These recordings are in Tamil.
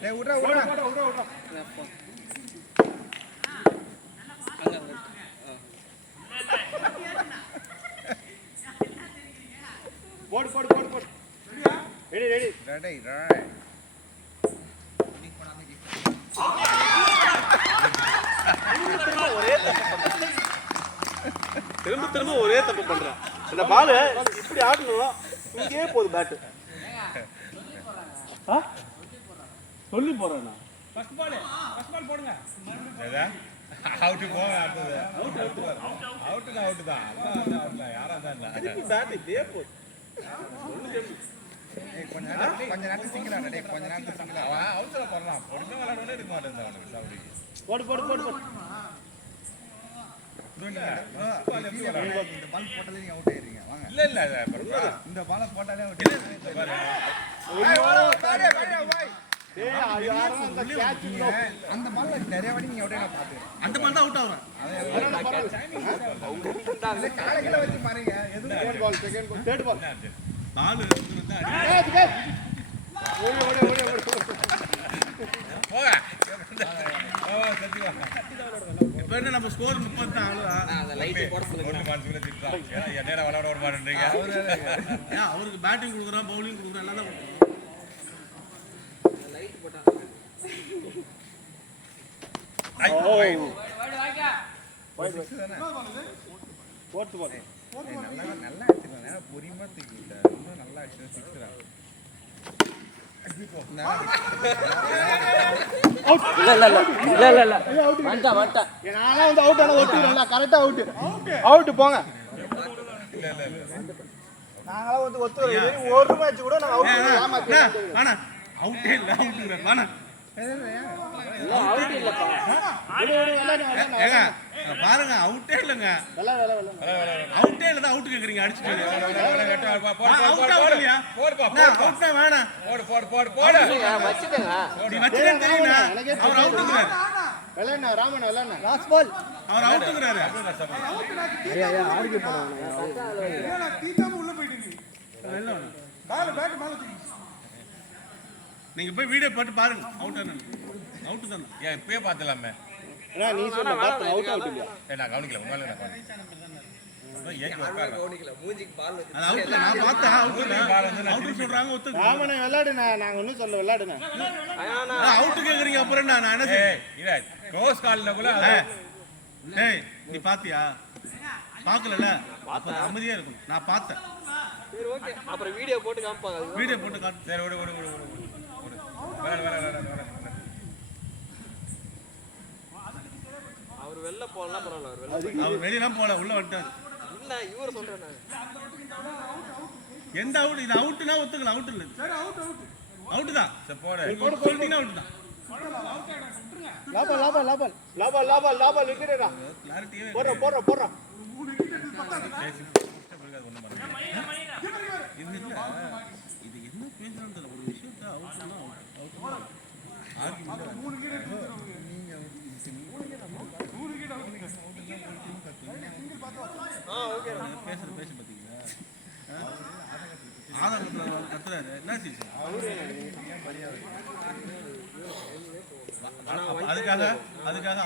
டேய் விட்றா விட்றா அங்க போடு போடு போடு போடு ரெடி ரெடி ரெடி ரெடி திரும்ப திரும்ப ஒரே தப்பு பண்றேன். இந்த பால் இப்படி ஆடணும், இங்கே போகுது பேட்டு. சொல்லி போறேன். ஃபர்ஸ்ட் பால் போடுங்க. ஏதா அவுட் போங்க. அடுத்து அவுட் தான் யாரா தான் பேட் இதே போகுது. கொஞ்ச நேரத்துக்கு சிங்கிளா டேய் கொஞ்ச நேரத்துக்கு சிங்கிளா அவன் அவுட்ல பண்ணலாம். பொறுமை விளையாடவே இருக்க மாட்டேன் அவனுக்கு சவுடிக்கு. போடு போடு போடு போடு. இந்த பால் போட்டாலே நீங்க அவுட் ஆயிடுறீங்க. வாங்க. இல்ல இந்த பால் போட்டாலே அவுட் இந்த பாரு. அந்த பால்ல நிறைய வாட்டி நீங்க அவுட் ஆயிட பாத்துங்க. அந்த பால் தான் அவுட் ஆகும். காலையில வச்சு பாருங்க. எது second ball second ball third ball. Ball இருந்தா ஓடி ஓடி ஓடி ஓடி. போங்க. சத்தியமா. இப்போ என்ன நம்ம ஸ்கோர் 30 அவ்வளவுதான். அந்த லைட் போட சொல்லுங்க. ஒரு மான்சுல திட்டலாம். ஏன்னா நேரா விளையாட வர மாட்டேன்றீங்க. அவருக்கு பேட்டிங் கொடுக்குறான், பவுலிங் கொடுக்குறான், எல்லாம் தான் லைட் போட்டா. போட்டு போடு. நல்லா அடிச்சுக்கோங்க. பொறுமையா தூக்கிட்ட. இன்னும் நல்லா அடிச்சு 6 ரன். இல்ல வந்துட்டா நானா வந்து அவுட் ஆனா ஒத்துறேன்ல, கரெக்ட்டா அவுட். அவுட் போங்க. நாங்களா வந்து ஒத்துறோம். ஒரு மேட்ச் கூட நான் அவுட் ஆமாங்க. வாணா அவுட்டே இல்ல அவுட்ங்கற வாணா. அவுட் இல்லப்பா. ஏங்க பாருங்க அவுட்டே இல்லங்க. அவுட்டே இல்ல தான் அவுட் கேக்குறீங்க அடிச்சிட்டு. அவுட்டே வேணா. போடு. வச்சிட்டேங்க. நீ வச்சிட்டேன்னு தெரியுமா? அவர் அவுட்ங்கறாரு. வெள்ளண்ணா ராமன் வெள்ளண்ணா லாஸ்ட் பால். அவர் அவுட்ங்கறாரு. ஐயா ஆர்கியூ பண்ணுவாங்க. நீங்க போய் வீடியோ போட்டு பாருங்க. அவுட் தானே. அவுட் தானே. ஏன் இப்பயே பார்த்தலாமே. நீ சொன்ன பாத்து அவுட் அவுட் இல்லையா? நான் கவனிக்கல உங்களால நான் கவனிக்கல. மூஞ்சிக்கு பால் வச்சு. அது அவுட் நான் பார்த்தேன். அவுட் சொல்றாங்க ஒத்து. ராமனே விளையாடுனா நாங்க ஒண்ணும் சொல்ல விளையாடுனா. அவுட் கேக்குறீங்க அப்புறம் நான் என்ன செய்ய? இல்ல க்ளோஸ் கால்ல கூட டேய் நீ பாத்தியா? பார்க்கலல. அப்ப அமைதியா இருக்கும். நான் பார்த்தேன். சரி ஓகே. அப்புறம் வீடியோ போட்டு காமிப்பாங்க. வீடியோ போட்டு காட்டு. சரி ஓடு வர அவர் வெளில போறலாம் பரவாயில்ல. அவர் வெளியலாம் போல உள்ள வந்துட்டார். இல்ல இவர சொல்றேன் நான். எந்த அவுட்? இது அவுட்னா ஒத்துக்கலாம். அவுட் இல்ல. சரி அவுட் தான். சரி போடு. சொல்லிட்டீங்கன்னா அவுட் தான். லாபா விக்கெட்டா. கிளாரிட்டியே போறா இது இல்ல. இது என்ன பேசுறாங்க ஒரு விஷயத்தை அவுட்னா ஓகே. பேச பாத்தீங்களா? ஆதரவு கத்துறாரு. என்ன சீசன்? அதுக்காக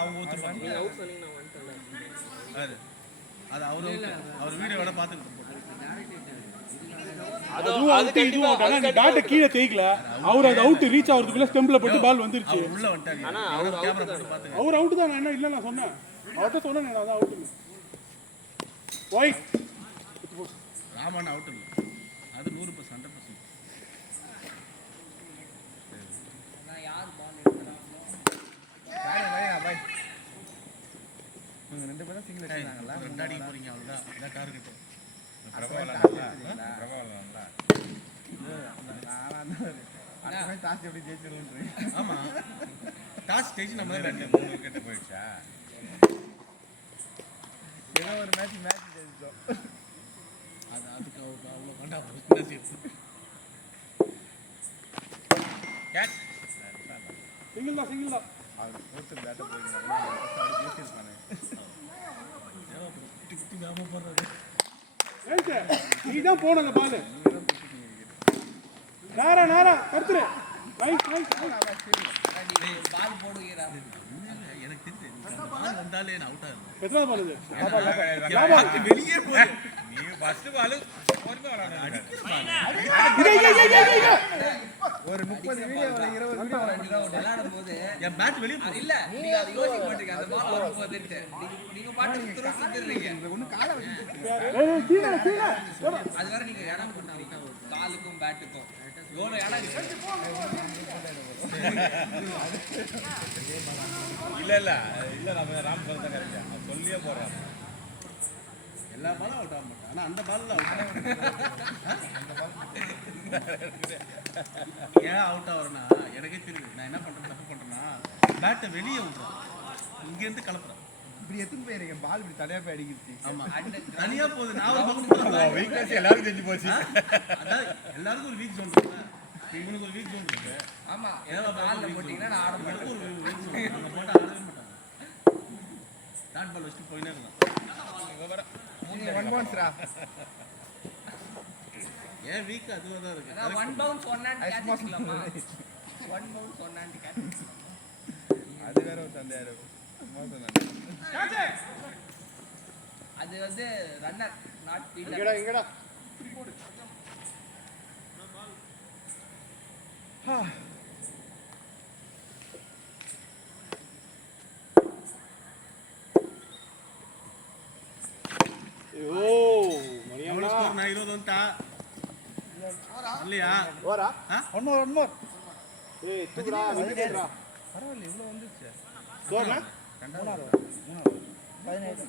அவங்க ஊத்துறாங்க. நீங்க அவுட் சொன்னீங்க நான் வந்துட்டேன். அது அவர் வீடியோ வேற பாத்துக்கிட்டு கீழே தேய்க்கல. அவர் அந்த அவுட் ரீச் ஆகிறதுக்குள்ள ஸ்டெம்ப்ல போட்டு பால் வந்துருச்சு. உள்ள வந்துட்டாங்க. ஆனா அவர் கேமரா போட்டு பாத்துங்க. அவர் அவுட் தான். என்ன இல்ல நான் சொன்னேன். அவர்ட்ட சொன்னேன் நான் அதான் அவுட். ஓய் ராமன் அவுட் இல்ல. அது 100% 100%. நான் யார் பால் எடுக்கறா? பாய் நீங்க ரெண்டு பேரும் சிங்கிள் அடிச்சாங்கல. ரெண்டு அடி போறீங்க அவ்வளவுதான். அதான் டார்கெட். பிரபலம்ல நான் டாஸ் எப்படி ஜெயிச்சிரலாம்ன்றேன். ஆமா டாஸ் ஜெயிச்சு நம்ம 2-3 விக்கெட் போயிடுச்சா? ஏதோ ஒரு மேட்ச் ஜெயிச்சோம். அதுக்கு அவ்வளவு வேண்டாம். கேட்ச் சிங்கிள் தான். அவர் போட்டு பேட்ட போறீங்க. அப்படி ஜெயிச்சிருப்பானே. டிக் நாம போறது. நீ தான் போடுங்க பால். நேரா கத்துரு. நைஸ் நைஸ் பால் போடுகிறா எனக்கு தெரிஞ்சு பால் வந்தாலே நான் அவுட் ஆகும். எத்தனை பால் இது வெளியே போகுது. நீ ஃபர்ஸ்ட் பால் பொறுமை விளையாடணும். ஒரு 30 வீடியோ 20 வீடியோ விளையாடும் போது என் பேட் வெளியே போகுது. இல்ல நீங்க அதை யோசிக்க மாட்டீங்க அந்த பால் வரும் போதுட்டு நீங்க பாட்டுக்கு துரு சுத்திடுறீங்க ஒண்ணு காலை வச்சு கீழே கீழே அது வேற நீங்க இடம் கொடுத்தீங்க காலுக்கும் பேட்டுக்கும் எவ்வளவு இடம் இருக்கு இல்ல நம்ம ராம் சொல்றத கரெக்டா சொல்லியே போறான். எல்லா பாலும் அவுட் ஆக மாட்டேன். ஆனா அந்த பால்ல அவுட் ஏன் அவுட் ஆகுறேன்னா எனக்கே தெரியுது நான் என்ன பண்றேன் தப்பு பண்றேன்னா பேட்டை வெளியே விட்டுறேன். இங்க இருந்து கலப்புறேன். இப்படி எத்தனை போயிருக்கேன் பால் இப்படி தடையா போய் அடிக்கிடுச்சு. ஆமா தனியா போகுது. நான் ஒரு பக்கம் போறேன். வீக்னஸ் எல்லாரும் தெரிஞ்சு போச்சு. அதான் எல்லாருக்கும் ஒரு வீக் ஜோன் இருக்கு. இவனுக்கு ஒரு வீக் ஜோன் இருக்கு. ஆமா ஏதோ பால்ல போட்டீங்கன்னா நான் ஆட மாட்டேன். ஒரு வீக் ஜோன் அவங்க போட்டு ஆடவே மாட்டாங்க. டாட் பால் வச்சுட்டு போயினே இருக்கலாம். ஒன் பவுன்ஸ்ரா. ஏன் வீக் அதுவா தான் இருக்கு. அதான் 1 பவுன்ஸ் 1 ஹேண்ட் கேட்ச் பண்ணிக்கலாமா 1 பவுன்ஸ் 1 ஹேண்ட் கேட்ச் அது வேற ஒரு தந்தையாரு மோசம் தான். அது வந்து ரன்னர் நாட் ஃபீல்டர் இங்கடா இங்கடா ஓ மணியா எவ்வளவு ஸ்கோர்? நான் 20 வந்துட்டா இல்லையா? ஓரா ஆ? ஒன் மோர் ஏய் தூக்குடா விக்கெட்ரா பரவாயில்ல இவ்வளவு வந்துச்சு. ஸ்கோர்னா மூணாவது 17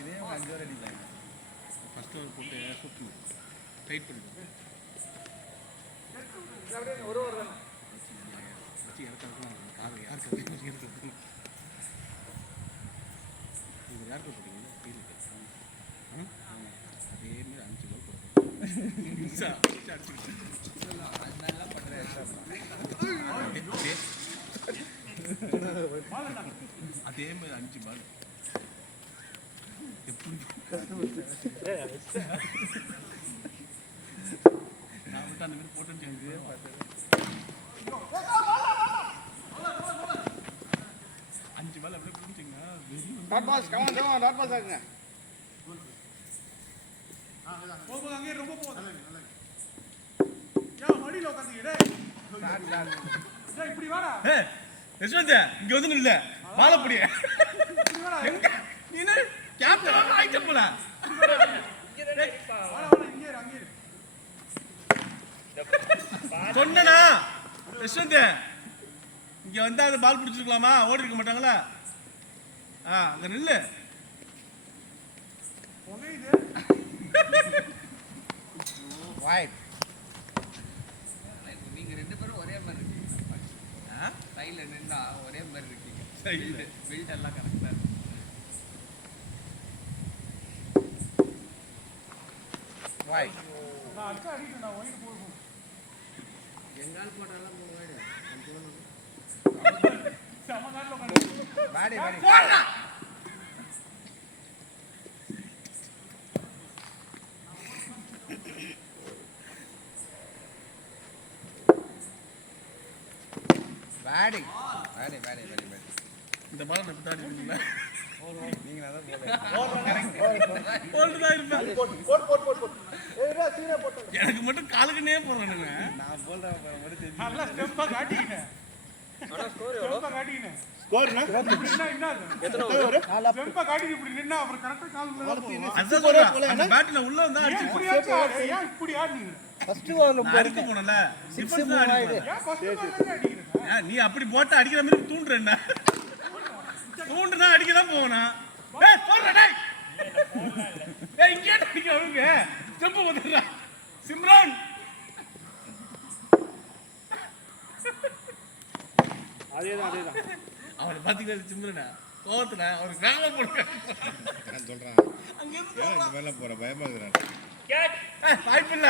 இதே 5 ஓவர் அடிப்பாங்க. ஃபர்ஸ்ட் ஓவர் போட்டு சுத்தி டைட் பண்ணி வச்சு இறக்கலாம். காது யாருக்கு இருக்கு? இது யாருக்கு போட்டீங்க? ஃபீல்டு அதே மாதிரி 5 கோல் போடுறோம். அதனால பண்றேன் அதே மாதிரி 5 பால் எப்படி நான் மட்டும் அந்த மாதிரி போட்டு அஞ்சு பால் அப்படியே புரிஞ்சுங்க. Dot balls come on come on dot balls ஆகுங்க போகுது அங்கே ரொம்ப போகுது. ஏன் மடியில உட்கார்ந்தீங்க? டேய் இப்படி வாடா. ஏய் யஷ்வந்த் இங்க வந்து நில்ல. பால் அப்படியே எங்க நீ என்ன கேப்டன் ஆயிட்ட போல. வாடா வாடா இங்கே இரு அங்கே இரு. சொன்னனா யஷ்வந்த் இங்க வந்தா அந்த பால் பிடிச்சிருக்கலாமா? ஓடி இருக்க மாட்டாங்களா? அங்க நில்லு. புகையுது. வைட். நீங்க ரெண்டு பேரும் ஒரே மாதிரி இருக்கீங்க சைடுல நின்னா ஒரே மாதிரி இருக்கீங்க சைடுல. பில்ட் எல்லாம் கரெக்டா இருக்கு வைட். நான் அடிச்சா அடிக்கிறேன் நான் ஒயிட் போடுறேன். எங்கால் போட்டாலும் 3 வைடு செம நாள்ல உட்கார்ந்து. வாடி வாடி. வாடி வாடி வாடி வாடி வாடி. இந்த பால் நான் பின்னாடி நில்ல. நீங்க அதான் போடுங்க. போல்டு தான் இருப்பேன். போட் ஏய்டா சீனா போட்டு எனக்கு மட்டும் காலுக்குனே போறானுங்க. நான் போல்றேன் மட்டும் தெரிஞ்சு. நல்லா ஸ்டெம்பா காட்டிக்கினேன். ஆனா ஸ்கோர் ஸ்டெம்பா காட்டிக்கினேன். ஸ்கோர்னா இப்படி நின்னா என்ன எத்தனை ஓவர் ஸ்டெம்பா காட்டிட்டு இப்படி நின்னா அப்புறம் கரெக்டா கால் உள்ள தான் போகும். அதான் சொல்றேன். அந்த பேட் நான் உள்ள வந்தா ஏன் அடிச்சு இப்படி ஆச்சு? ஏன் இப்படி ஆடுனீங்க? ஃபர்ஸ்ட் ஓவர்ல நான் அடிக்க போனல. டிஃபென்ஸ் தான் அடிக்கிறேன். ஏன் ஃபர்ஸ்ட் பால்ல அடிக்கிறீங்க? நீ அப்படி போட்டு அடிக்கிற மாதிரி தூண்டுற என்ன? தூண்டுனா அடிக்க தான் போவனா? ஏய் போடுடா டேய். ஏய் இங்க அடிக்க அவங்க. ஜம்ப் வந்துடுறா. சிம்ரன். அதேதான் அவனை பாத்தீங்களா சிம்ரனா? கோவத்துல அவருக்கு வேலை போடுங்க. நான் சொல்றேன். அங்க இருந்து ஏன் இந்த மேல போற பயமா இருக்குறான். வாய்ப்பு இல்ல.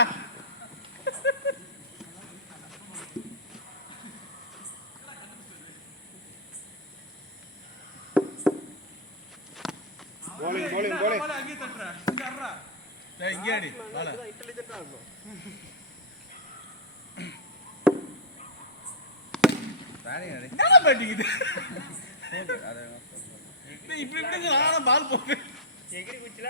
bowling பால் அங்கே தட்டுற. இங்க அறா. டேய் இங்கே அடி வாடா. இன்டெலிஜென்ட்டா இருக்கும். பேட்டிங் அடி. என்னடா பேட்டிங் இது? அதை டேய் இப்படி இப்படி ஆனா பால் போகுது. எகிரி குச்சில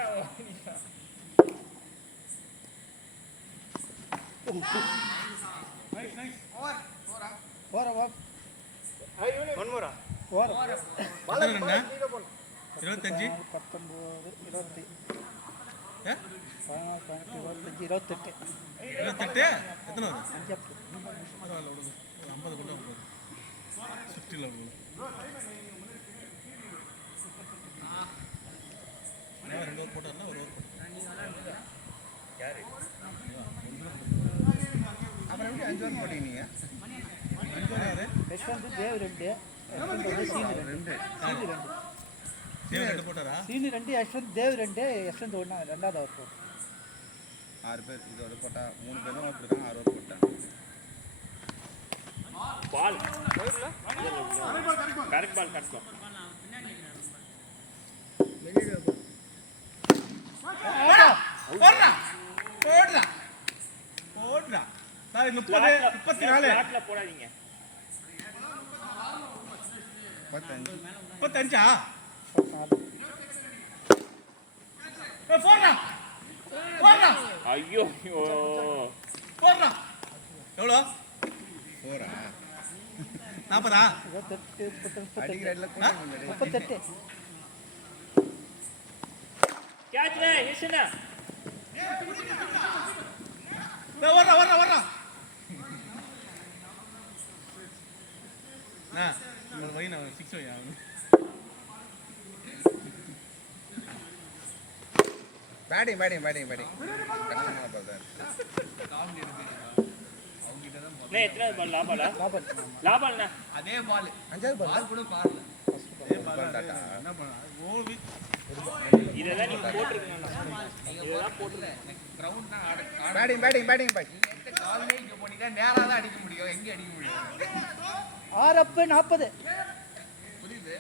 ஒன் மோரா. எத்தனை ரன்னு? 25 19 20 ஏ? 18 25 28 28 எத்தனை வரும்? பரவாயில்ல விடுங்க. ஒரு 50 கொண்டு வந்து 60ல விடுங்க. நான் 2 ஓவர் போட்டாருன்னா ஒரு ஓவர் போட்டேன். அப்புறம் எப்படி 5 ஓவர் போட்டீங்க நீங்க? யஷ்வந்த் தேவ் 2 சீனி 2 தேவ் 2 போட்டாரா? சீனி 2 யஷ்வந்த் தேவ் 2 யஷ்வந்த் 1 ரெண்டாவது அவர் போட்டார். 6 பேர் இதோட போட்டா 3 பேரும் ஓவர் போட்டாங்க 6 ஓவர் போட்டாங்க. பால் கரெக்ட் பால் கரெக்ட் பால் போடுறா போடுறா போடுறா. சார் 30 34 ஸ்லாட்ல போடாதீங்க. 35 35ஆ? போடுறா போடுறா ஐயோ போடுறா. எவ்வளோ? 4ஆ? 40ஆ? 28 அடிக்கிற இடத்துல கூட்டி 38 கேட்ச் லே ஹிஷனா வர்றா வர்றா வர்றா. வை நான் 6 வை ஆகணும். பேட்டிங் கஷ்டமா பார்த்தாரு. நே எத்தனை பால் லாபாலா லாபால்னா அதே பால் 5வது பால் பால் கூட பாருங்க. டாட்டா. என்ன பண்ண ஓவர் வீக். இதெல்லாம் நீங்க போட்டுருக்கீங்க. இதெல்லாம் போட்டுருக்கேன். கிரவுண்ட் தான் ஆட பேட்டிங் பாய். நீங்க கால்லே இங்க போனீங்க நேரா தான் அடிக்க முடியும். எங்க அடிக்க முடியும்? 6 அப் 40 புரியுது?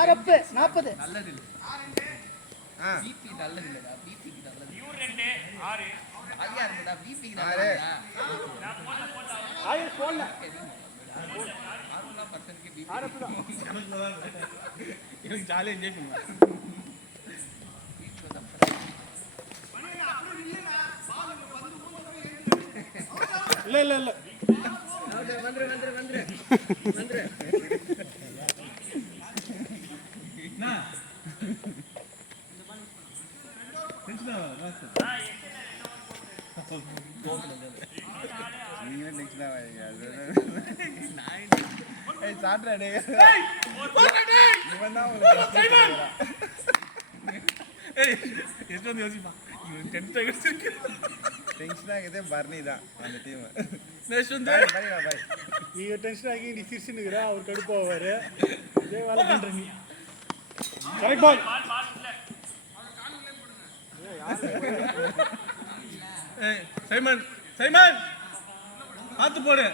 6 அப் 40 நல்லது இல்ல. ஆ பிபி நல்லது இல்லடா. பிபிக்கு நல்லது. யூர் 2 6 சரியா இருக்குடா. பிபிக்கு ஆறு. நல்லதுடா. ஆயிரம் போடல 60% பிபி. எனக்கு ஜாலியாக என்ஜாய் பண்ணுவேன். இல்ல என்ன? டென்ஷனா வாசு. நீங்களே நெக்ஸ்ட் தான் ஏய் சாட்ரா டே. இவன் தான் ஏய் எது வந்து யோசிப்பா. இவன் 10th அடிச்சிருக்கு. டென்ஷன் ஆகுதே பர்னி தான் அந்த டீம். நெக்ஸ்ட் வந்து பாய் நீங்க டென்ஷன் ஆகி நீ சிரிச்சுன்னுக்குற அவர் கடுப்பாவாரு. இதே வேலை பண்ற நீ. கரெக்ட் பால். ஏய் சைமன் பார்த்து போடு.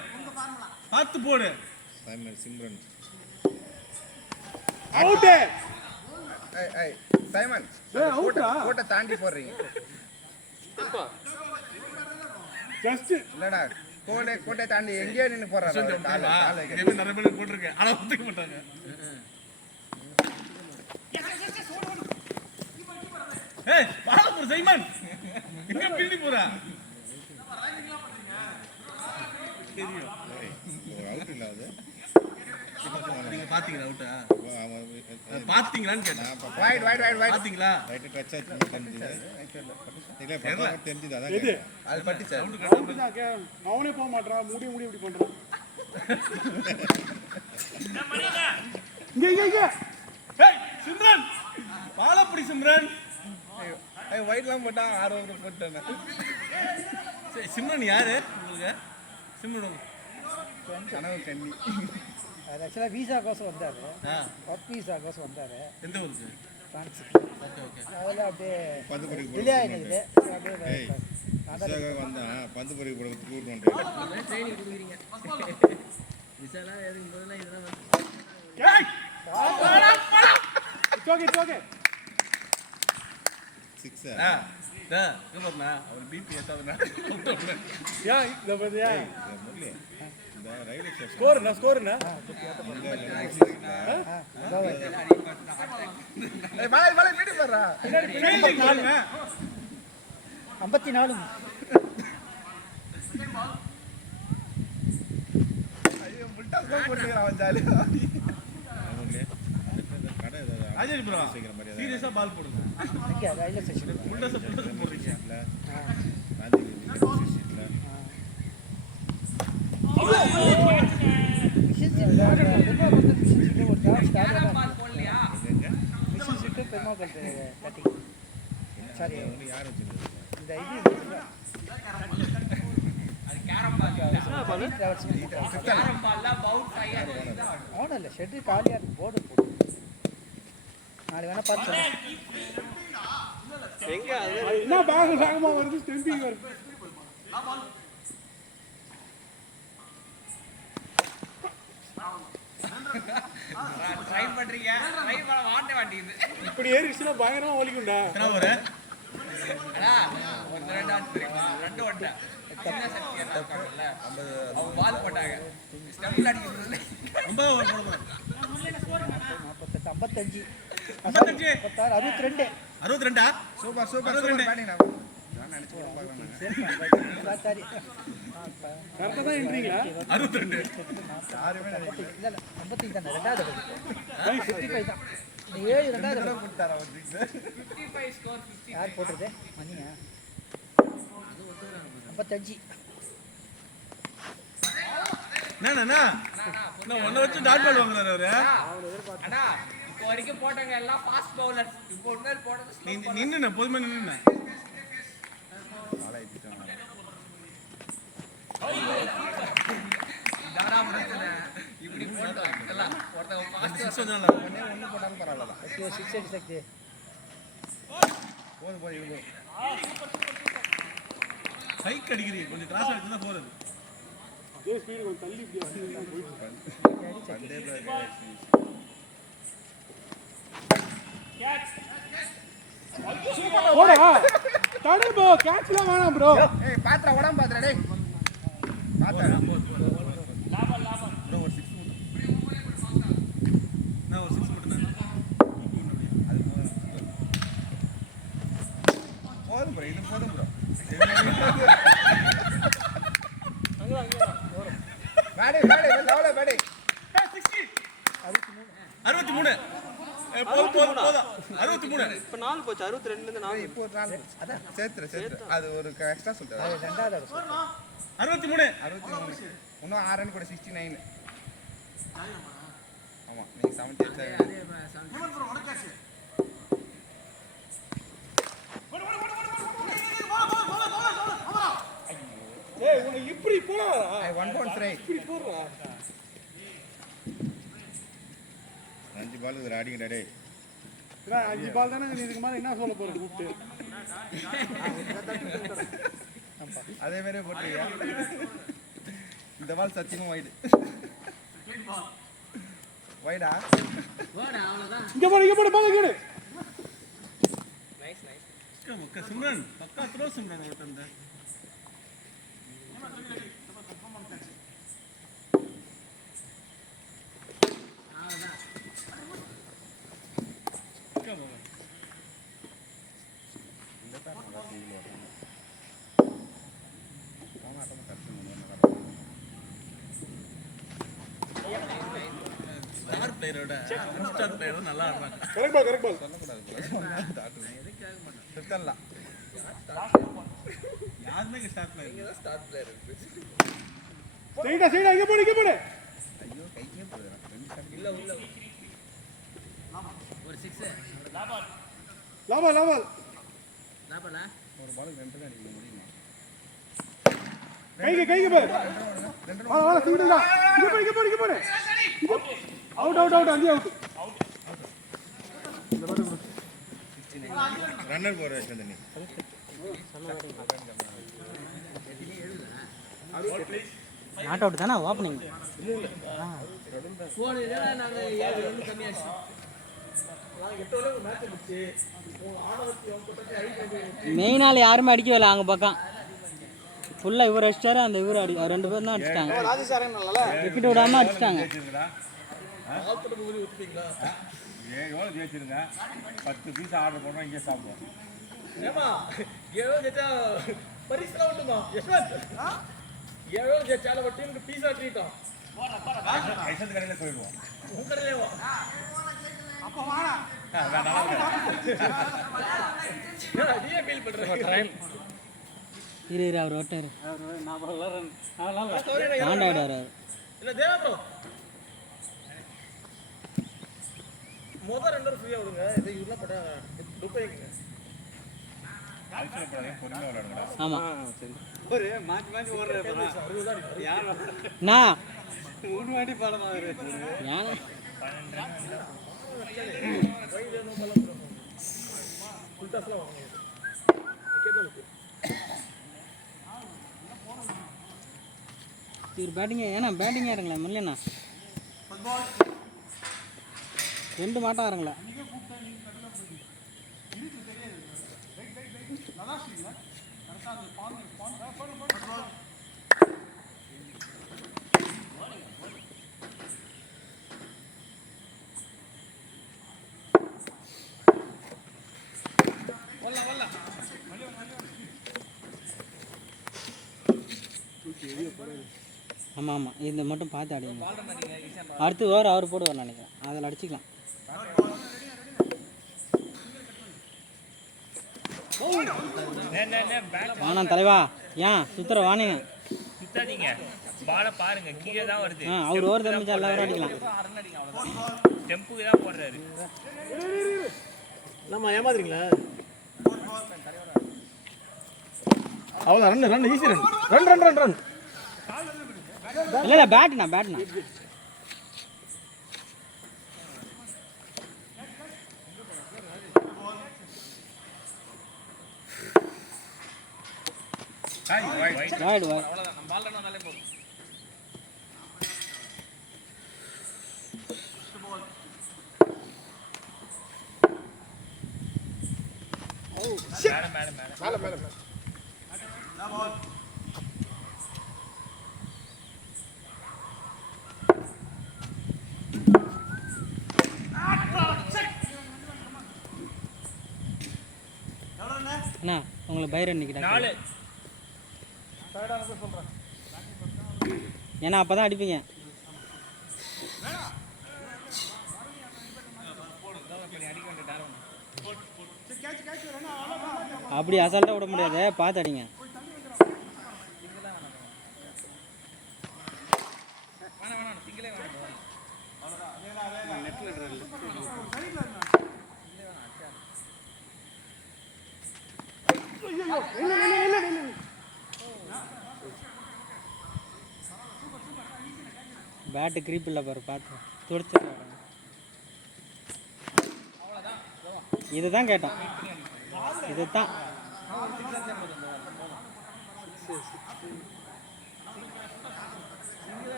சிம்ரன் அவுட். ஏய் சைமன் அவுட்டா? கோட்டை தாண்டி போடுறீங்க. ஜஸ்ட் இல்லடா கோட்டை தாண்டி எங்கேயோ நின்று போறாரு. இதே நிறைய பேர் போட்டிருக்கேன் ஆனா ஒத்துக்க மாட்டாங்க. ஏய் பால போடு சைமன். எங்க பின்னி போறா? தெரியும். அவுட் இல்ல அது. நீங்க பாத்தீங்களா அவுட்டா? பாத்தீங்களான்னு கேட்டேன். வைட் பாத்தீங்களா? ரைட் டச் ஆச்சு தெரிஞ்சது. இல்ல பக்கா தெரிஞ்சது அதான். எது அது பட்டி சார். அவுட் தான் கே அவனே போக மாட்டான். முடி இப்படி பண்றான். இங்க ஏய் சிம்ரன் பாலப்படி சிம்ரன். ஏய் வைட்லாம் போட்டான் 6 ஓவர் போட்டானே. சரி சிம்ரன் யாரு உங்களுக்கு? சிம்ரன் கனவு கண்ணி. அது ஆக்சுவலா வீசா கோசம் வந்தாரு. ஆ ஒர்க் வீசா கோசம் வந்தாரு எந்த ஊருக்கு? பிரான்ஸ். ஓகே அதெல்லாம் அப்படியே பந்து பொறிக்கு டிலே ஆயிடுது. அப்படியே ஏய் நான் தான் வந்தான் பந்து பொறிக்கு போடுறது கூட்டு ட்ரைனிங் கொடுக்குறீங்க. விசாலா எதுக்கு முதல்ல இதெல்லாம் வந்து It's okay. சிக்ஸா அவர் பிபி ஏத்தாதுண்ணா ஏன் இதை பார்த்தியா முரளி இந்த ரயில்வே ஸ்டேஷன் ஸ்கோர் என்ன வீடு போடுறா 54 ஐயோ முட்டா ஸ்கோர் போட்டுக்கிறான் அவன் ஜாலியா முரளி கடை ஏதாவது ராஜேஷ் ப்ரோ சீக்கிரம் மாதிரி சீரியஸா பால் போடுங்க ரயில்வே ஸ்டேஷன் முண்டை போடுறீங்க கேரம் பால் போடலையா சாரி யார் வச்சிருக்காங்க இந்த இது அது கேரம் பால் கேரம் பால்ல பவுன்ஸ் ஆகி அது அவனும் இல்லை ஷெட்டு காலியாக இருக்கு போர்டு போடு நாளை வேணா பார்த்து எங்க அது என்ன பாகம் சாகமாக வருது ஸ்டெம்பிங் வருது ட்ரை பண்றீங்க ட்ரை பண்ண மாட்டேங்குது இப்படி ஏறிச்சுன்னா பயங்கரமா ஒலிக்கும்டா எத்தனை ஒரு அண்ணா ஒரு ரெண்டு ஆச்சு தெரியுமா ரெண்டு ஒட்ட சின்ன சக்தி இருக்காங்கல்ல அவங்க பால் போட்டாங்க ஸ்டெம்பில் அடிக்கிறது 50 ஓவர் போட போறேன் 58 55 56 62 சூப்பர் சூப்பர் 62 பேட்டிங் நான் நினைச்சு கூட பார்க்கறேன் சரி கரெக்டாக தான் என்றீங்களா 62 யாருமே நினைக்கல இல்லை 55 தானே ரெண்டாவது 55 தான் இந்த 7 ரெண்டாவது கொடுத்தாரா ஒரு சிக்ஸ் 55 ஸ்கோர் 50 யார் போட்டுருது மணியா 55 என்னண்ணா நான் ஒன்ன வச்சு டாட் பால் வாங்குறாரு அவரு அண்ணா இப்போ வரைக்கும் போட்டவங்க எல்லாம் ஃபாஸ்ட் பவுலர்ஸ் இப்போ ஒண்ணு போட்டது நீ நின்னுண்ணா பொதுமே நின்னுண்ணா தானா முடிச்சல இப்படி போட்டோம் இதெல்லாம் ஒருத்தங்க ஃபாஸ்ட் ஒண்ணு போட்டாலும் பரவாயில்ல ஓகே 6 அடிச்சாச்சு போதும் போய் இவங்க ஹைக் அடிக்கிறீங்க கொஞ்சம் கிராஸ் அடிச்சு தான் போறது பண்டே போடா தடு ப்ரோ கேட்ச்லாம் வேணாம் ப்ரோ ஏய் பாத்ரா உடம்பு பாத்ரா டேய் பாத்ரா ப்ரோ ஒரு 6 நான் ஒரு 6 மட்டும் அது போதும் ப்ரோ இது போதும் ப்ரோ பேடி லெவல பேடி 63 போதும் 63 இப்ப 4 போச்சு 62ல இருந்து 4 இப்போ ஒரு நாள் அதான் சேர்த்து அது ஒரு எக்ஸ்ட்ரா சொல்றேன் ரெண்டாவது 63 63 இன்னும் 6 ரன் கூட 69 ஆமா நீங்க 78 ஏய் உன்னை இப்படி போடா ஒன் பவுண்ட் த்ரை இப்படி போடுறா 5 பால் இதுல அடிங்கடா டேய் 5 பால் தானே நீ இதுக்கு மேல என்ன சொல்ல போற கூப்பிட்டு அதே மாதிரியே போட்டுருக்கியா இந்த பால் சத்தியமா வைடு வைடா இங்க போடு பால் கேடு சிம்ரன் பக்கா த்ரோ சிம்ரன் ஓட்டந்த ஸ்டார் பிளேயரோட ஸ்டார் பிளேயர் நல்லா ஆடுறாங்க கரெக்ட் பால் சொல்லக்கூடாது ஃபிஃப்டன்லாம் யாருமே ஸ்டார் பிளேயர் ஸ்டார்ட் பிளேயர் இருக்கு சைடா இங்க போடு ஐயோ கைக்கே போடுறேன் ரெண்டு ஷாட் இல்ல உள்ள ஒரு 6 லாபால் ஒரு பாலுக்கு 2 ரன் அடிக்க முடியுமா கைக்கு பாரு வா சிங்கிள் தான் இங்க போடு அவுட் அங்கே அவுட் ரன்னர் போற வச்சிருந்த நீ நாட் அவுட் தானே ஓப்பனிங் போன் இதெல்லாம் நாங்க 7 ரன் கம்மியாச்சு மெயின் ஆள் யாருமே அடிக்கவில்லை அங்கே பக்கம் ஃபுல்லாக இவர் அடிச்சிட்டாரு அந்த இவர் ரெண்டு பேரும் தான் அடிச்சிட்டாங்க ராஜேஷ் நல்லா விக்கெட் விடாமல் அடிச்சிட்டாங்க எவ்வளோ ஜெயிச்சிருங்க 10 பீஸ் ஆர்டர் பண்ணோம் இங்கே சாப்பிடுவோம் ஏமா ஏதோ ஜெயிச்சா பரிசுல உண்டுமா யஷ்வந்த் ஏதோ ஜெயிச்சால ஒரு டீமுக்கு பீஸா ட்ரீட்டோம் ஐசன் கடையில் போயிடுவோம் உங்க கடையிலேவா நீயே ஃபீல் பண்றேன் இரு அவர் ஓட்டாரு ஆண்டாயிடாரு இல்ல தேவா ப்ரோ மொதல் 2 ஃப்ரீயா விடுங்க இதை இவ்வளோ போட்டா துப்பைங்க ஐசன் கடையில் பொறுமையாக விளையாடுங்களா ஆமாம் சரி ஒரு மாற்றி ஓடுறேன் யார் நான் முன்னாடி பாடமா ஏன் இவர் பேட்டிங்க ஏன்னா பேட்டிங் ஆடுங்களா இல்லைண்ணா 2 மாட்டம் ஆடுங்களா ஆமாம் ஆமாம் இந்த மட்டும் பார்த்து அடிங்க அடுத்து அவர் போடுவார் நினைக்கிறேன் அதில் அடிச்சுக்கலாம் வாணம் தலைவா ஏன் சுத்துற வாணிங்க சுத்தாதீங்க பாலை பாருங்க கீழே தான் வருது அவர் ஓவர் தம்பிச்சா எல்லாரும் அடிக்கலாம் டெம்புக்கு தான் போடுறாரு நம்ம ஏமாத்துறீங்களா அவ்வளோதான் ரன் ஈஸி ரன் இல்லை பேட்ண்ணா வாய்டு மேடம் அண்ணா உங்களை பைரன் நிற்கிறேன் ஏன்னா அப்போ தான் அடிப்பீங்க அப்படி அசால்ட்டாக விட முடியாது பார்த்து அடிங்க பேட்டு கிரீப் இல்லை பாரு பார்த்து துடிச்சு இதுதான் கேட்டோம் இதுதான்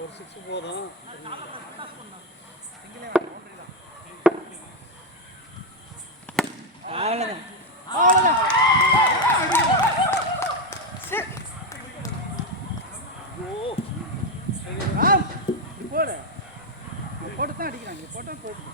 ஒரு 6 போதும் அவ்வளோதான் போட்டு தான் அடிக்கிறாங்க போட்டால் போட்டு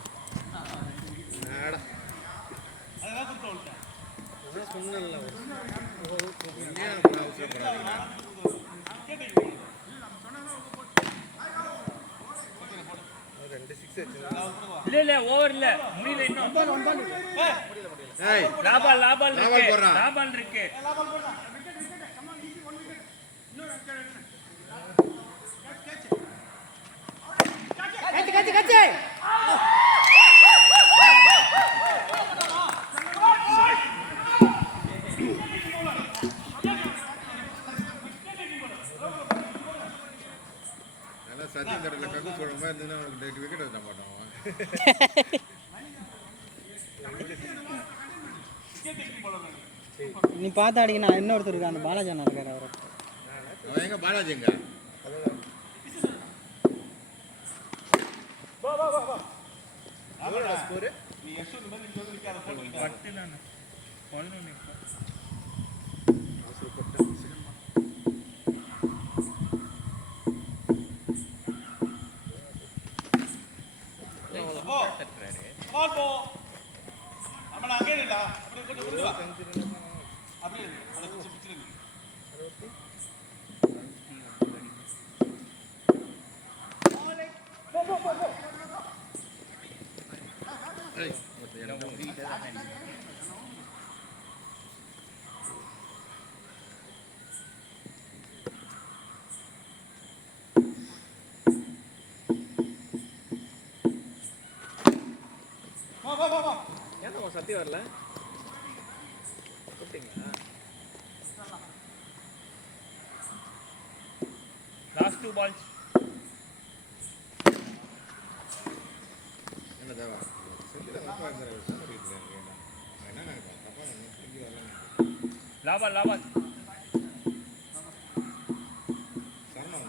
இல்ல ஓவர் இல்ல முடியல இன்னும் லாபால் இருக்கு சச்சின் தடத்தில் கக்கு சொல்ற மாதிரி இருந்ததுன்னா அவனுக்கு விக்கெட் எடுத்த மாட்டோம் நீ பார்த்து அடிக்கணும் இன்னொருத்தர் இருக்காரு அந்த பாலாஜி அண்ணா இருக்காரு அவர் எங்க பாலாஜி எங்க நீ யஷ்வந்த் மாதிரி இங்க வந்து நிக்காத போட்டு பட்டு நான் 11 இப்போ பால் போ நம்ம அங்கே இல்ல அப்படியே கொஞ்சம் கொண்டு வா அப்படியே அத கொஞ்சம் பிச்சிரு வா ஏன் சத்தி வரல கூப்பிட்டீங்களா லாஸ்ட் 2 பால்ஸ் என்ன தேவா செல்லுல அப்பா இருந்தாரு சொல்லிட்டு என்ன நினைப்பேன் அப்பா திரும்பி வரலாம் லாபால் லாபால் சரணம்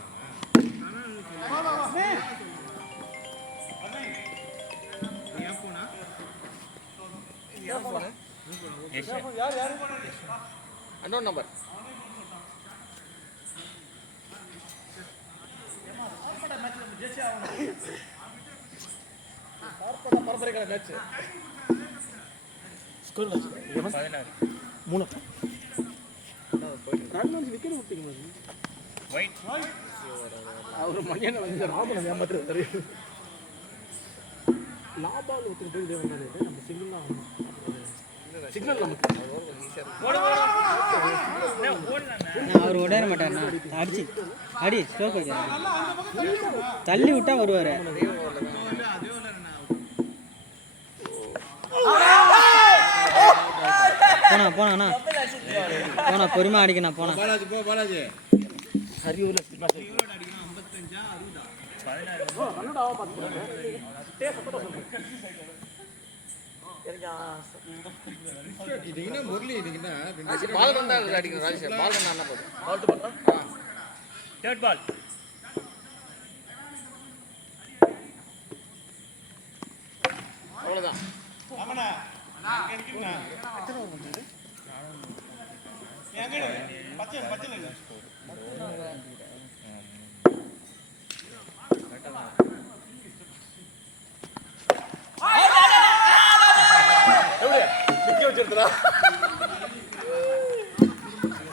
அன்னோன் நம்பர் பரம்பரைக்கான மேட்ச் ஸ்கோர் 16 3 ராஜ்நாத் விக்கெட் விட்டீங்க ஒயிட் அவர் மணியான வந்து ராமனை ஏமாத்துறாரு லாபால் ஒருத்தர் போய் வந்தாரு நம்ம சிக்னல் நமக்கு அவர் உடையற மாட்டாருண்ணா அடிச்சு அடி ஸ்ட்ரோக் வைக்கிறாரு தள்ளி விட்டா வருவாரு போனா போனா போனா பொறுமையா அடிக்கணும் போனா பாலாஜி போ பாலாஜி ஹரியூர்ல இதுனா முரளி இதுனா பால் வந்தா அடிக்கணும் ராஜேஷ் பால் வந்தா என்ன போதும் பால் பண்ணா தேர்ட் பால் அவ்வளவுதான் ஆமாண்ணா அங்க நிக்கிறேண்ணா எங்க பச்சை பச்சை நிக்க வச்சிருக்கா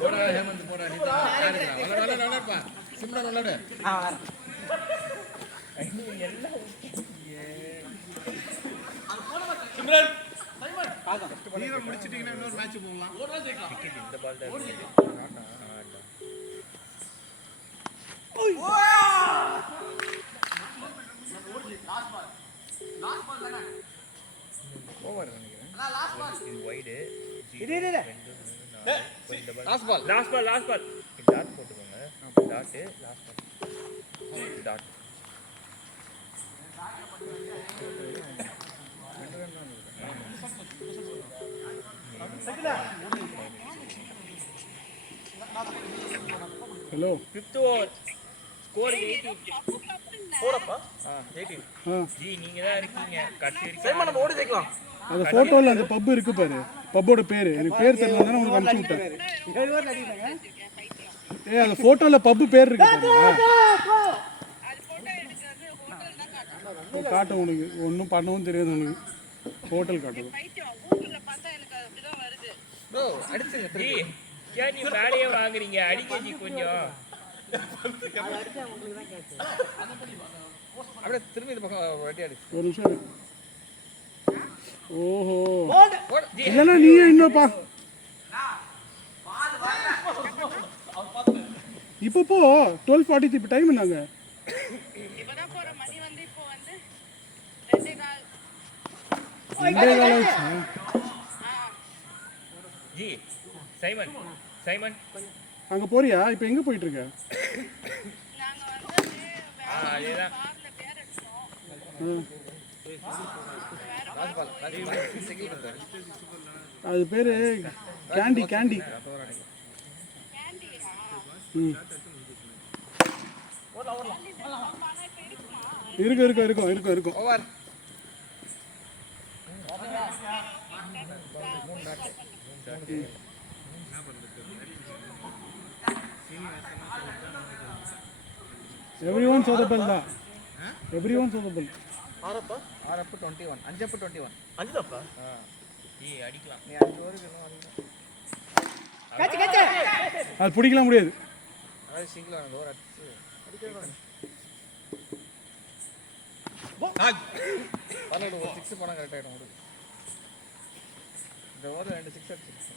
போடா ஹேமந்த் போடா நீ தான் விளையாடுப்பா சிம்ரன் விளையாடு சிம்ரன் நீங்க முடிச்சிட்டீங்கன்னா இன்னொரு மேட்ச் போகலாம் இந்த பால் தான் ஓவர் நினைக்கிறேன் இது wide last ball last ball dot போட்டுக்கோங்க dot last ball dot hello 5th over score 18 போடப்பா 18 ஜி நீங்க தான் இருக்கீங்க கடைசி வரைக்கும் சரிமா நம்ம ஓடி ஜெயிக்கலாம் அந்த போட்டோல அந்த பப் இருக்கு பாரு பப்போட பேரு எனக்கு பேர் தெரியலன்னா உங்களுக்கு அனுப்பிச்சு விட்டேன் ஏய் அந்த போட்டோல பப் பேர் இருக்கு பாரு காட்டும் உனக்கு ஒன்றும் பண்ணவும் தெரியாது உனக்கு ஹோட்டல் காட்டும் ப்ரோ அடிச்சுங்க ஜி ஏன் நீ மேலேயே வாங்குறீங்க அடிங்க ஜி கொஞ்சம் அப்படியே திரும்பி இந்த பக்கம் ரெடி அடி ஒரு நிமிஷம் இரு. ஓஹோ இல்லைன்னா நீ இன்னும்ப்பா இப்போ போ 12:40 இப்போ டைம் என்னங்க ஜி சைமன் சைமன் அங்க போறியா இப்போ எங்க போயிட்டு இருக்க அதேதான் அது பேரு கேண்டி கேண்டி இருக்கும் இருக்கும் இருக்கும் இருக்கும் இருக்கும் over Everyone saw the bell da. Everyone saw the bell. 6 up 21 5 up 21 5 தப்பா ஏய் அடிக்கலாம் நீ 5 ஓவருக்கு இன்னும் அது பிடிக்கலாம் முடியாது. அது சிங்கிள் ஆன ஓவர் அடிச்சு அடிக்கலாம் 6 போனா கரெக்ட் ஆயிடும் உங்களுக்கு இந்த ஓவர் 2 6 அடிச்சு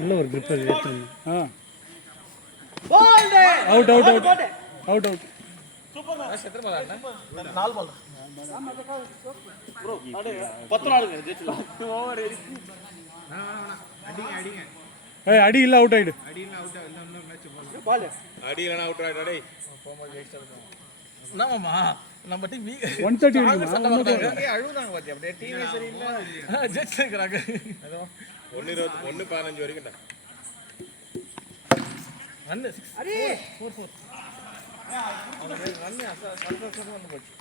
உள்ள ஒரு grip out out out out out எத்தனை பால் ஆடுனா 4 பால் ப்ரோ ஆடு 10 ஆடுங்க ஜெயிச்சலாம் ஓவர் அடிங்க ஏய் அடி இல்ல அவுட் ஆயிடு. அடியில் அவுட் இன்னொரு மேட்ச் போகணும். பால் அடி இல்லைனா அவுட் ஆயிடா டேய். போகும்போது ஜெயிச்சிட்டு இருக்கோம் என்னமாமா நம்ம டீம் 130 அடிக்குமா? அழுகுதாங்க பாத்தி அப்படியே டிவி சரியில்லை ஜெயிச்சிருக்காங்க. ஏதோ 1:15 வரைக்கும் ரன் 6 4 ரன் சர்வசம் வந்து போச்சு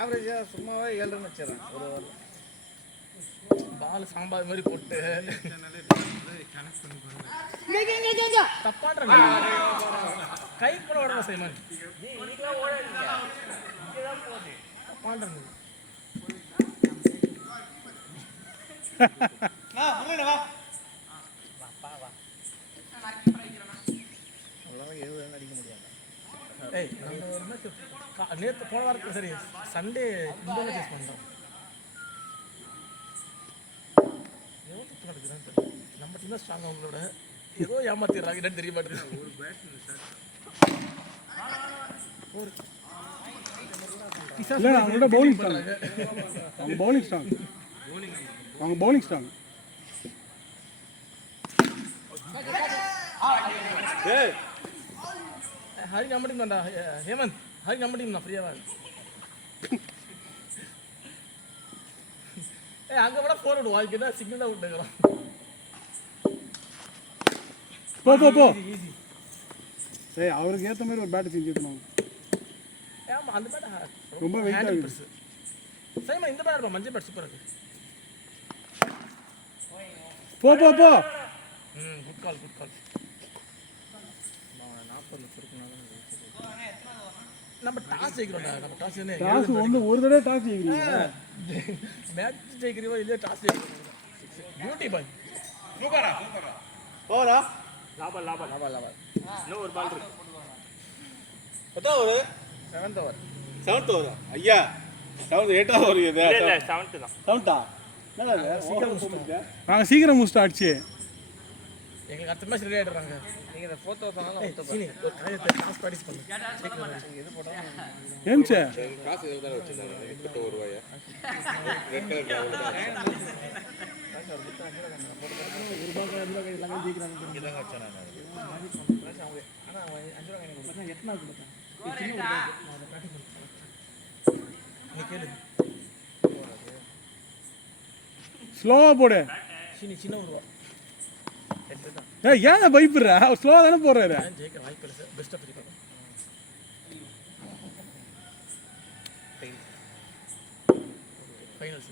ஆவரேஜாக சும்மாவே 7 ரன் வச்சிடறேன் ஒரு ஓவரில் பால் சாம்பார் மாதிரி போட்டு தப்பாடுறாங்க கை கூட ஓடணும் செய்யணும் தப்பாடுறாங்க முருகனே வா அவ்வளோவா 7 ரன் அடிக்க முடியாது ஏய் நம்ம ஒரு மேட்ச் நேற்று போன வாரத்தில் சரி சண்டே இந்த மேட்ச் பண்ணுறோம் நம்ம டீம் தான் ஸ்ட்ராங் அவங்களோட ஏதோ ஏமாத்திடுறாங்க என்னன்னு தெரிய மாட்டேங்குது. ஒரு பேட்ஸ்மேன் சார் இல்ல அவங்களோட bowling strong. அவங்க bowling strong. அவங்க bowling strong. ஏய் ஹரி நம்ம டீம் தான்டா ஹேமந்த் ஹரி நம்ம டீம் தான் ஃப்ரீயாக ஏய் அங்கே விட ஃபோர் விடுவோம் அதுக்கு என்ன சிக்னல் தான் விட்டுக்கலாம் போ போ போ. ஏய் அவருக்கு ஏத்த மாதிரி ஒரு பேட் செஞ்சு தரணும். ஏமா அந்த பேட் ரொம்ப weight ஆகுது. பெருசு சரிம்மா இந்த பேட் இருப்பா மஞ்சள் பேட் சூப்பராக இருக்கு போ போ போ. குட் கால் 40 இருக்குனாலும் நம்ம டாஸ் ஜெயிக்கிறோம்டா நம்ம டாஸ் என்ன டாஸ் வந்து ஒரு தடவை டாஸ் ஜெயிக்கிறீங்க. மேட்ச் ஜெயிக்கிறீவோ இல்லையோ டாஸ் ஜெயிக்கிறோம் பியூட்டி பாய் சூப்பரா ஓவரா லாபம் இன்னும் ஒரு பால் இருக்கு எத்தனை over 7th over 7th over ஐயா 7th 8th ஓவர் இது இல்ல 7th தான் 7th என்னடா சீக்கிரம் போடுங்க நாங்க சீக்கிரம் முடிச்சிட்டு ஆச்சு. எங்களுக்கு அடுத்த மேட்ச் ரெடி ஆயிடுறாங்க நீங்க இந்த 4th ஓவர் சொன்னாலும் ஏய் சீனி ஒரு காரியத்தை டாஸ் ப்ராக்டிஸ் பண்ணு எது போட்டாலும் ஏம்ச்சே காசு இதில் தானே வச்சுருந்தாங்க ₹31 ரெட் கலர் டவல் தான் இதாங்க வச்சேன் நான் ஆனா 5 ரூபாய் எனக்கு கொடுத்தா 8 நாள் கொடுத்தேன் நீ கேளு ஸ்லோவா போடு. சீனி சின்ன உருவா 8 தான் ஏய் ஏன் பயப்படுற? அவர் ஸ்லோவா தானே போறாரு. நான் ஜெயிக்க வாய்ப்பு இல்லை sir best of three finals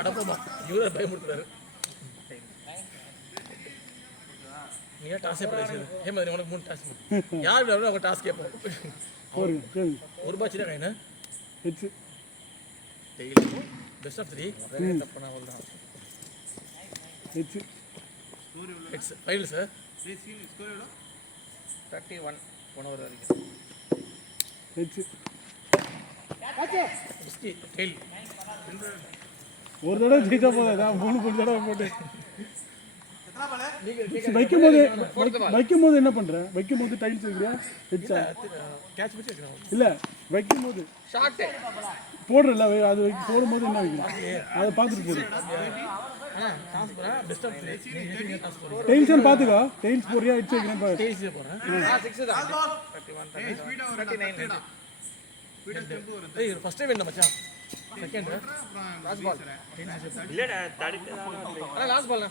அடப்போமா இவரை பயமுறுத்துறாரு நீங்க டாஸே பண்ணி ஹேமந்த் உனக்கு 3 டாஸ் யார் அவங்க டாஸ் கேட்போம் போறீங்க சரி. ஒரு பாட்சி தான் கைனா heads tails best of three தப்புனா அவ்வளவுதான் heads it's final sir score எவ்வளோ 31 போன ஓவர் வரைக்கும் ஹெட்ஸ் மிஸ்கி டெய்ல் ஒரு தடவை ஜெயிச்சா போதா 3 தடவை போட்டு நீங்க வைக்கும்போது என்ன பண்ற? வைக்கும்போது டைல்ஸ் வைக்கிறியா? ஹெட்ஸா கேட்ச் பிடிச்சி வைக்கிறோம் இல்ல வைக்கும்போது ஷார்ட் போடுறல அது போடும்போது என்ன வைக்கணும்? அதை பார்த்துட்டு போடு. ஆனா டாஸ் போறா பெஸ்ட் ஆஃப் 3 நீங்க டாஸ் போறீங்க டெய்ல்ஸ் பாத்துக்கோ டெய்ல்ஸ் போறியா இட்ஸ் வைக்கிறேன் பாரு டேஸ் போறேன் 6 தான் 39 ஏய் ஃபர்ஸ்ட் டைம் என்ன மச்சான் செகண்ட் லாஸ்ட் பால் இல்லடா தடுக்க ஆனா லாஸ்ட் பால்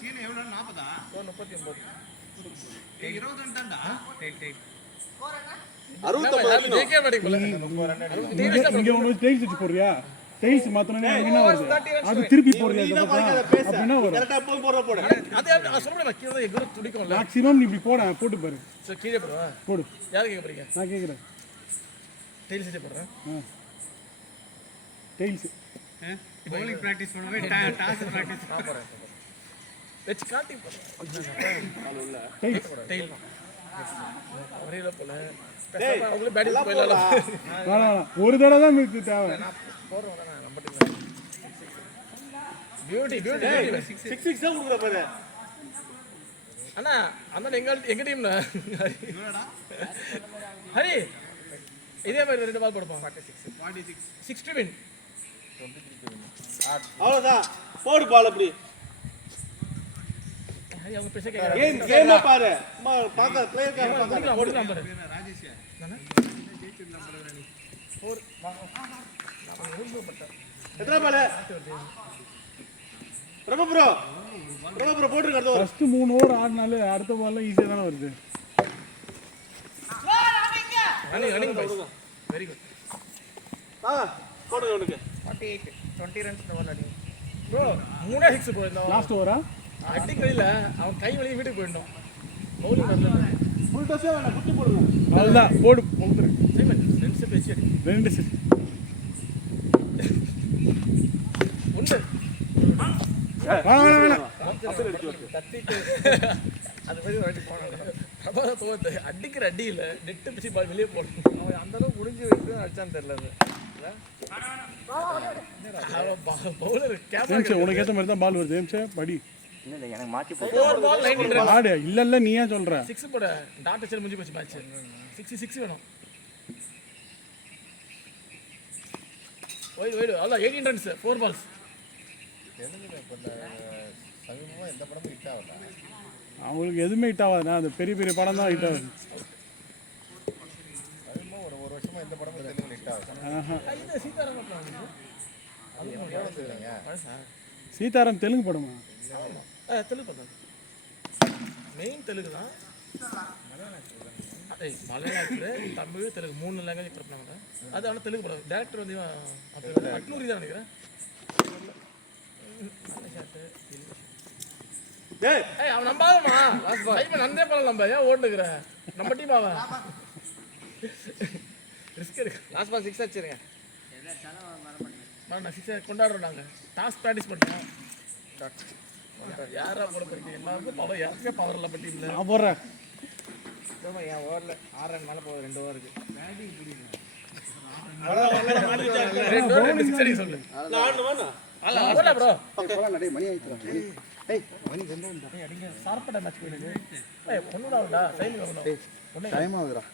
சீனு எவ்வளோ 40 ஜேகே படி போல இங்க ஒண்ணு டெய்ல்ஸ் வச்சு போறியா டெய்ல்ஸ் மாத்தனே என்ன வருது அது திருப்பி போறியா இந்த பக்கம் அப்படினா வரும் கரெக்டா போற போடு அதே சொல்றேன் கீழ எங்க துடிக்கும்ல மேக்ஸிமம் நீ இப்படி போட்டு பாரு சோ கீழே போறா போடு யார் கேக்க போறீங்க நான் கேக்குறேன் டெய்ல்ஸ் வச்சு போறேன் டெய்ல்ஸ் பவுலிங் பிராக்டீஸ் பண்ணுவே டாஸ் பிராக்டீஸ் நான் போறேன் வெச்சு காட்டி போறேன் டெய்ல்ஸ் டெய்ல் ஒரே போல பேசாம அவங்களே பேட்டிங் போயிடலாம் வேணாம் ஒரு தடவை தான் மிஸ் தேவை போறோம் நம்ம டீம் பியூட்டி 6 தான் குடுக்குற பாரு அண்ணா அந்த எங்க டீம்ல ஹரி இதே மாதிரி ரெண்டு பால் போடுப்போம் 46 60 வின் அவ்வளவுதான் போடு பால் அப்படி ஹரி அவங்க பேச கேம் பாரு சும்மா பாக்க பிளேயர் கேக்குறாங்க போடுறாங்க பாரு எத்தனை பால் பிரபு ப்ரோ போட்டுருங்க அடுத்த ஃபர்ஸ்ட் 3 ஓவர் ஆடினாலே அடுத்த பால்ல ஈஸியா தான வருது ரன்னிங் பாய்ஸ் வெரி குட் போடுங்க உனக்கு 20 runs ஓவர் அடி ப்ரோ 3 6 ப்ரோ இந்த லாஸ்ட் ஓவரா அடிக்க இல்ல அவன் கை வலி வீட்டுக்கு போயிடணும் பவுலிங் வரல ஃபுல் டஸ்ஸே வேணாம் குட்டி போடுங்க அவ்வளவுதான் போடு போடுறேன் சைமன் ரெண்டு ஸ்டெப் வெச்சு அடி ரெண்டு செட் ஒண்ணு வேணாம் தட்டிட்டு அது மாதிரி வாட்டி போனாங்க பிரபாத போகுது அடிக்கிற அடியில் நெட்டு பிச்சு பால் வெளியே போடணும் அவன் அந்த அளவுக்கு முடிஞ்சு வச்சு அடிச்சான்னு தெரியல பவுலர் ஜேம்ஸ் உனக்கு ஏத்த மாதிரி தான் பால் வருது ஜேம்ஸ் படி இல்ல எனக்கு மாத்தி 4 பால் 19 ரன் ஆடு இல்ல நீ ஏன் சொல்ற 6 போட டாட் டச்சர் முடிஞ்சு போச்சு மேட்ச் 66 வேணும் ஓய்டு அதான் 18 ரன்ஸ் 4 பால்ஸ் சமீபமாக எந்த படமும் ஹிட் ஆகல அவங்களுக்கு எதுவுமே ஹிட் ஆகாதுண்ணா அந்த பெரிய பெரிய படம் தான் ஹிட் ஆகுது சமீபமாக ஒரு வருஷமாக எந்த படமும் தெலுங்கு ஹிட் ஆகல இது சீதாராம் இல்லைங்க சீதாராம் தெலுங்கு படமா தெலுங்கு படம் மெயின் தெலுங்கு தான் மலையாளத்துல தமிழ் தெலுங்கு 3 லாங்குவேஜ் பண்ணாங்க அது ஆனால் தெலுங்கு படம் டேரக்டர் வந்து அட்னூரி தான் நினைக்கிறேன் ஏய் அவன் நம்பாதமா சைமன் நந்தே படம் நம்ப ஏன் ஓடுனுக்குற நம்ம டீம் அவன் ரிஸ்க் இருக்கு லாஸ்ட் பால் 6 அடிச்சிருங்க நான் 6 கொண்டாடுறோம் நாங்க டாஸ்க் ப்ராக்டிஸ் பண்ணிட்டோம் யாரா போட போறீங்க எல்லாருக்கும் பவர் யாருக்கே பவர் இல்ல டீம்ல நான் போடுறேன் என் ஓவரில் 6 ரன் மேலே போகுது 2 ஓவருக்கு 2 6 அடி சொல்லு நான் ஆடணுமா அல்ல போடல ப்ரோ மணி சார்பட்ட மேட்ச் போயிடுது ஏய் பொண்ணுடா சைடுல வரணும் பொண்ணு டைம் ஆகுதுடா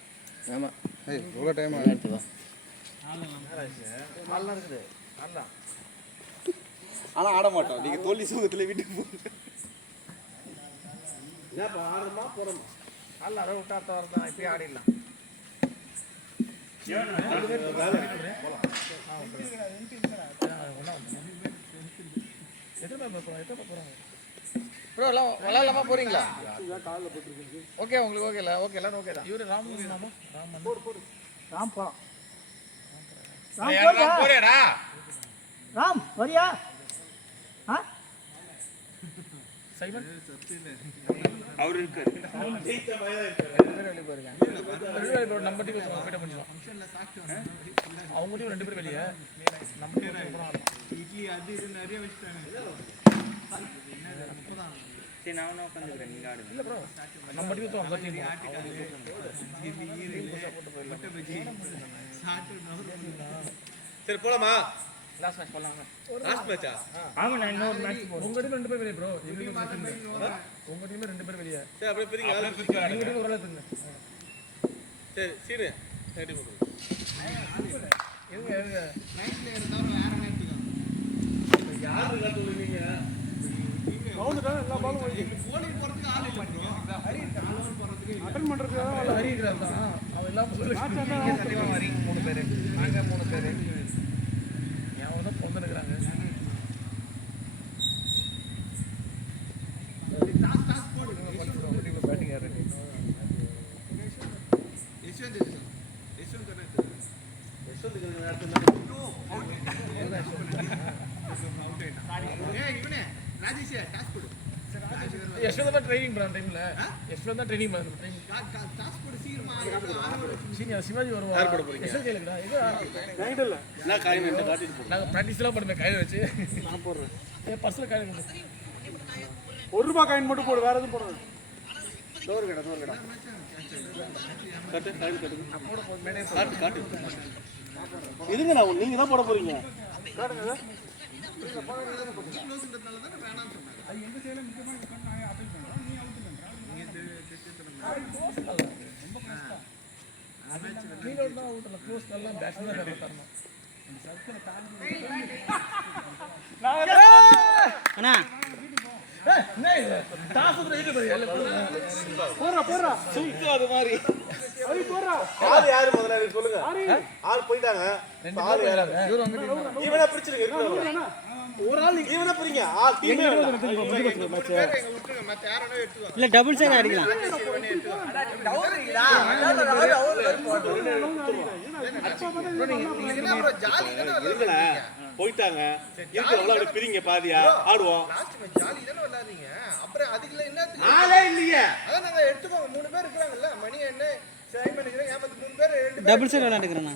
ஆமாம் ஏய் இவ்வளோ டைம் ஆகுது நல்லா இருக்குது நல்லா ஆனா ஆட மாட்டோம் நீங்க தோல்வி சுகத்துல வீட்டுக்கு போங்க நல்லா அதை விட்டாத்த வரதான் இப்பயே ஆடிடலாம் எத்தனை போறாங்க ப்ரோ எல்லாம் விளாட்லாமா போறீங்களா ஓகே உங்களுக்கு ஓகே இல்லை ஓகே எல்லாரும் ஓகே தான் இவரு ராம் மாமா போறியாடா ராம் வரியா சைமன் அவர் இருக்காரு நம்ம டீம் போயிட்ட முடியும் அவங்க டீம் 2 பேர் வெளியே நம்ம டீம் இட்லி அது இது நிறைய வச்சுட்டாங்க சரி நான் உட்காந்துக்கிறேன் நீங்க ஆடுங்க இல்ல ப்ரோ நம்ம டீம் அவங்க டீம் சரி போலாமா லாஸ்ட் மேட்ச் போடலாங்க லாஸ்ட் மேட்சா ஆமா நான் இன்னொரு மேட்ச் உங்க டீம் 2 பேர் வெளியே ப்ரோ உங்க டீம் 2 பேர் வெளியே சரி அப்படியே பிரிங்க எங்க டீம் ஒரு ஆளு இருக்குங்க சரி சீனு ரெடி பண்ணுங்க கவுந்துட்டான் எல்லா பாலும் அட்டன் பண்ணுறதுக்கு ஹரி இருக்கிறார் தான் அவன் எல்லாம் சத்தியமா வரி 3 பேர் நாங்க 3 பேர் ஞாபகம் தான் பொந்துனுக்குறாங்க பேட்டிங் யாரு யஷ்வந்த் தான் ட்ரைனிங் பண்ண டைம்ல யஷ்வந்த் தான் ட்ரைனிங் பண்ண சீனியர் சிவாஜி வருவாங்க யஷ்வந்த் கேளுங்கடா இது நைட் இல்லை நாங்கள் ப்ராக்டிஸ்லாம் பண்ணுவேன் கையில் வச்சு நான் போடுறேன் என் பர்ஸில் கையில் கொண்டு ₹1 காயின் மட்டும் போடு, வேற எதுவும் போடாது. இதுங்க நான் நீங்க தான் போட போறீங்க. காட்டுங்க. அண்ணா போறா சுத்து அது மாதிரி. ஹரி போறா. ஆள் யாரு முதல்ல எனக்கு சொல்லுங்க. ஆள் போயிட்டாங்க. ஆள் யாரு? இவனை பிடிச்சிருங்க. அண்ணா ஒரு ஆள் இவனை பிடிங்க. ஆ டீமே இல்லை டபுள் சைடு அடிக்கலாம். போயிட்டாங்க. இருக்கு அவ்வளவு பிரிங்க பாதியா ஆடுவோம். ஆளே இல்லையே. டபுள் சைடு விளையாண்டுக்கிறேண்ணா.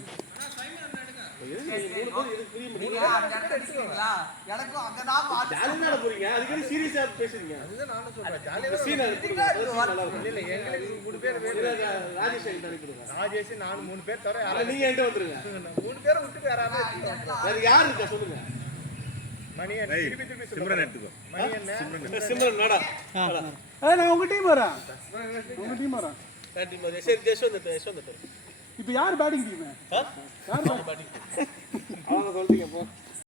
ஜாலியா போறீங்க. அதுக்கு சீரியஸா பேசுறீங்க. ராஜேஷ் நான் 3 பேர் தவிர நீங்க என்கிட்ட வந்துருங்க. 3 பேரை விட்டு வேற வேற யாரு இருக்கா சொல்லுங்க. சிம்ரன் எடுத்துக்கோ. சிம்ரன் மேடா. நான் உங்க டீம் வரேன். உங்க டீம் வரேன். சரி யஷ்வந்த். இப்போ யார் பேட்டிங் டீம்? அவங்க சொல்றீங்க போ.